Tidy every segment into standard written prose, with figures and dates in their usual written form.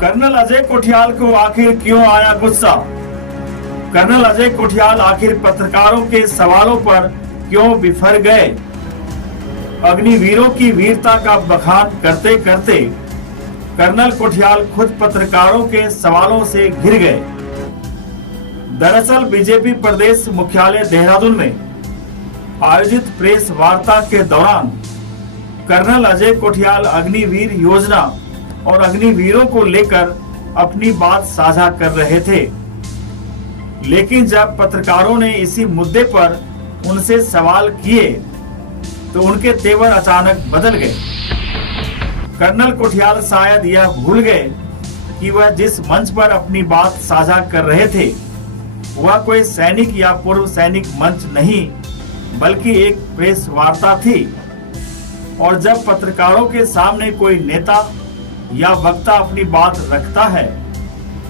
Colonel Ajay Kothiyal को आखिर क्यों आया गुस्सा? कर्नल अजय कोठियाल आखिर पत्रकारों के सवालों पर क्यों बिफर गए? अग्निवीरों की वीरता का बखान करते करते कर्नल कोठियाल खुद पत्रकारों के सवालों से घिर गए। दरअसल बीजेपी प्रदेश मुख्यालय देहरादून में आयोजित प्रेस वार्ता के दौरान कर्नल अजय कोठियाल अग्निवीर योजना और अग्निवीरों को लेकर अपनी बात साझा कर रहे थे, लेकिन जब पत्रकारों ने इसी मुद्दे पर उनसे सवाल किए तो उनके तेवर अचानक बदल गए। कर्नल कोठियाल शायद यह भूल गए कि वह जिस मंच पर अपनी बात साझा कर रहे थे वह कोई सैनिक या पूर्व सैनिक मंच नहीं बल्कि एक प्रेस वार्ता थी, और जब पत्रकारों के सामने कोई नेता या वक्ता अपनी बात रखता है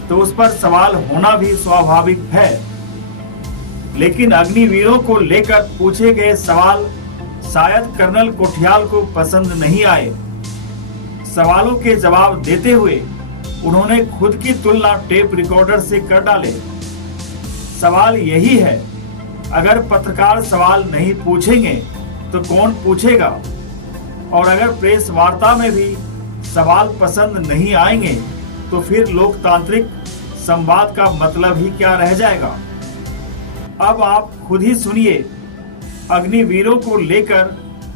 तो उस पर सवाल होना भी स्वाभाविक है। लेकिन अग्निवीरों को लेकर पूछे गए सवाल शायद कर्नल कोठियाल को पसंद नहीं आए। सवालों के जवाब देते हुए उन्होंने खुद की तुलना टेप रिकॉर्डर से कर डाले। सवाल यही है, अगर पत्रकार सवाल नहीं पूछेंगे तो कौन पूछेगा? और अगर प्रेस वार्ता में भी सवाल पसंद नहीं आएंगे तो फिर लोकतांत्रिक संवाद का मतलब ही क्या रह जाएगा? अब आप खुद ही सुनिए अग्निवीरों को लेकर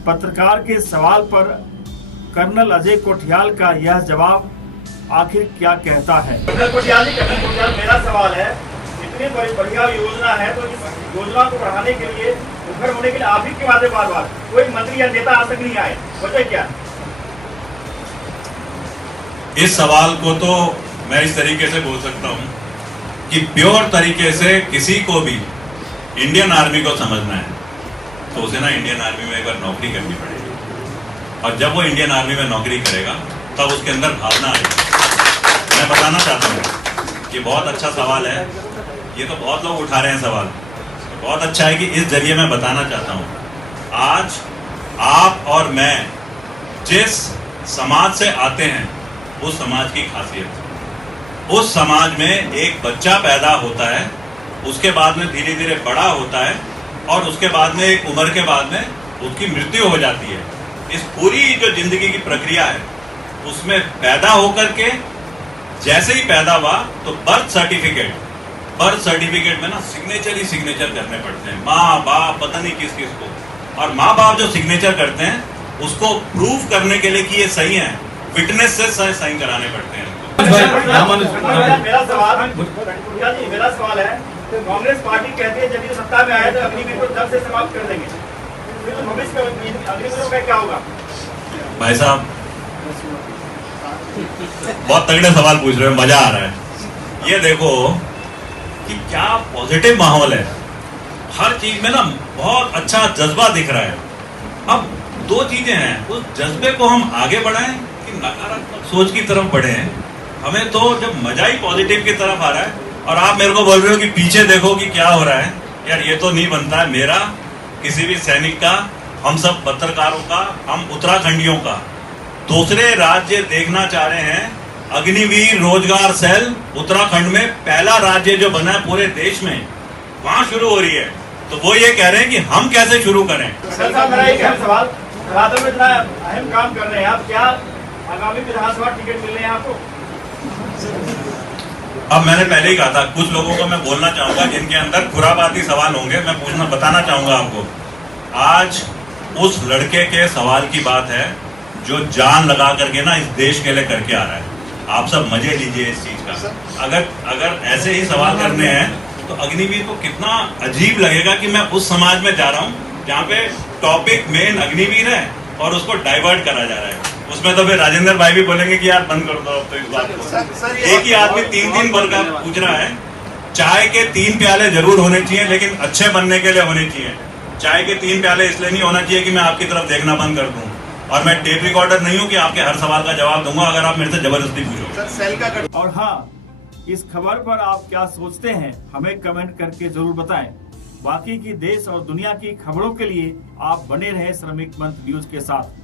पत्रकार के सवाल पर कर्नल अजय कोठियाल का यह जवाब आखिर क्या कहता है। कर्नल कोठियाल, मेरा सवाल है, इतनी बढ़िया योजना है तो इस योजना को बढ़ाने के लिए, मुखर होने के लिए आप ही क्यों आते बार बार? कोई मंत्री या नेता आज तक नहीं आए, वजह क्या? इस सवाल को तो मैं इस तरीके से बोल सकता हूं कि प्योर तरीके से किसी को भी इंडियन आर्मी को समझना है तो उसे ना इंडियन आर्मी में एक बार नौकरी करनी पड़ेगी, और जब वो इंडियन आर्मी में नौकरी करेगा तब उसके अंदर भावना आएगी। मैं बताना चाहता हूँ कि बहुत अच्छा सवाल है, ये तो बहुत लोग उठा रहे हैं सवाल, बहुत अच्छा है कि इस जरिए मैं बताना चाहता हूँ आज आप और मैं जिस समाज से आते हैं उस समाज की खासियत, उस समाज में एक बच्चा पैदा होता है, उसके बाद में धीरे धीरे बड़ा होता है और उसके बाद में एक उम्र के बाद में उसकी मृत्यु हो जाती है। इस पूरी जो जिंदगी की प्रक्रिया है उसमें पैदा होकर के जैसे ही पैदा हुआ तो बर्थ सर्टिफिकेट में ना सिग्नेचर ही सिग्नेचर करने पड़ते हैं, माँ बाप पता नहीं किस किस को, और माँ बाप जो सिग्नेचर करते हैं उसको प्रूव करने के लिए कि ये सही है, विटनेस से साइन कराने पड़ते हैं। मेरा सवाल है, कांग्रेस पार्टी कहती है जब ये सत्ता में आया तो अग्निवीर को जब से समाप्त कर देंगे, फिर तो भविष्य में अग्निवीरों का क्या होगा? भाई साहब बहुत तगड़े सवाल पूछ रहे हो, मजा आ रहा है। ये देखो कि क्या पॉजिटिव माहौल है, हर चीज में ना बहुत अच्छा जज्बा दिख रहा है। अब दो चीजें हैं, उस जज्बे को हम आगे बढ़ाएं कि नकारात्मक सोच की तरफ बढ़े। हमें तो जब मजा ही पॉजिटिव की तरफ आ रहा है और आप मेरे को बोल रहे हो कि पीछे देखो कि क्या हो रहा है, यार ये तो नहीं बनता है मेरा, किसी भी सैनिक का, हम सब पत्रकारों का, हम उत्तराखंडियों का। दूसरे राज्य देखना चाह रहे हैं, अग्निवीर रोजगार सेल उत्तराखंड में पहला राज्य जो बना है पूरे देश में, वहां शुरू हो रही है, तो वो ये कह रहे हैं कि हम कैसे शुरू करें। मेरा एक सवाल, रात में इतना अहम काम कर रहे हैं आप, क्या आगामी विधानसभा टिकट मिल रहे हैं आपको? अब मैंने पहले ही कहा था, कुछ लोगों को मैं बोलना चाहूंगा जिनके अंदर खुराबाती सवाल होंगे, मैं बताना चाहूंगा आपको। आज उस लड़के के सवाल की बात है जो जान लगा करके ना इस देश के लिए करके आ रहा है। आप सब मजे लीजिए इस चीज का। अगर ऐसे ही सवाल करने हैं तो अग्निवीर को कितना अजीब लगेगा कि मैं उस समाज में जा रहा हूँ जहाँ पे टॉपिक मेन अग्निवीर है और उसको डाइवर्ट करा जा रहा है। उसमें तो फिर राजेंद्र भाई भी बोलेंगे कि यार बंद कर दो अब तो इस बात को। एक ही आदमी तीन बार का पूछ रहा है, चाय के 3 प्याले जरूर होने चाहिए लेकिन अच्छे बनने के लिए होने चाहिए। चाय के 3 प्याले इसलिए नहीं होना चाहिए कि मैं आपकी तरफ देखना बंद कर दूं, और मैं टेप रिकॉर्डर नहीं हूं कि आपके हर सवाल का जवाब दूंगा अगर आप मेरे से जबरदस्ती पूछो। और हाँ, इस खबर पर आप क्या सोचते हैं हमें कमेंट करके जरूर बताएं। बाकी की देश और दुनिया की खबरों के लिए आप बने रहे श्रमिक मंच न्यूज के साथ।